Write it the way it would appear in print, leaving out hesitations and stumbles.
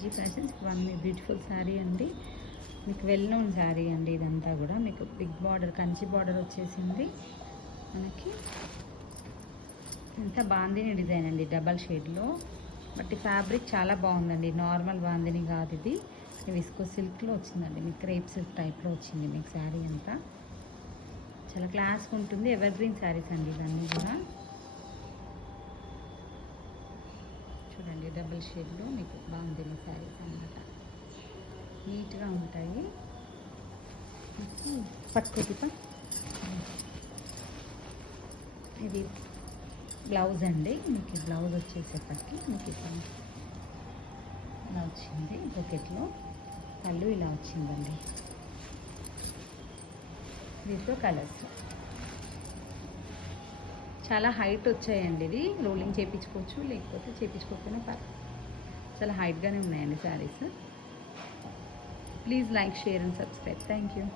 G fashions one beautiful sari అండి. మీకు well known sari అండి. ఇదంతా కూడా మీకు బిగ్ బార్డర్, కంచి బార్డర్ వచ్చేసింది. మనకి ఇంత బాందిని డిజైన్ అండి, డబల్ షేడ్లో. బట్ ఈ ఫ్యాబ్రిక్ చాలా బాగుందండి, నార్మల్ బాందిని కాదు ఇది. విస్కో సిల్క్లో వచ్చిందండి, మీకు క్రేప్ సిల్క్ టైప్లో వచ్చింది మీకు శారీ అంతా. చాలా క్లాస్గా ఉంటుంది. ఎవర్ గ్రీన్ శారీస్ అండి ఇవన్నీ కూడా. చూడండి, డబుల్ షేడ్లో మీకు బాగుంది శారీస్ అన్నమాట. నీట్గా ఉంటాయి. పట్టుకోటిప ఇది బ్లౌజ్ అండి. మీకు బ్లౌజ్ వచ్చేసేపటికి మీకు ఇలా వచ్చింది పొకెట్లో. పళ్ళు ఇలా వచ్చిందండి. దీంట్లో కలర్స్ చాలా హైట్ వచ్చాయండి. ఇది రోలింగ్ చేయించుకోవచ్చు, లేకపోతే చేయించుకోకపోయినా పర్లేదు. చాలా హైట్గానే ఉన్నాయండి saris. Please like, share and subscribe. Thank you.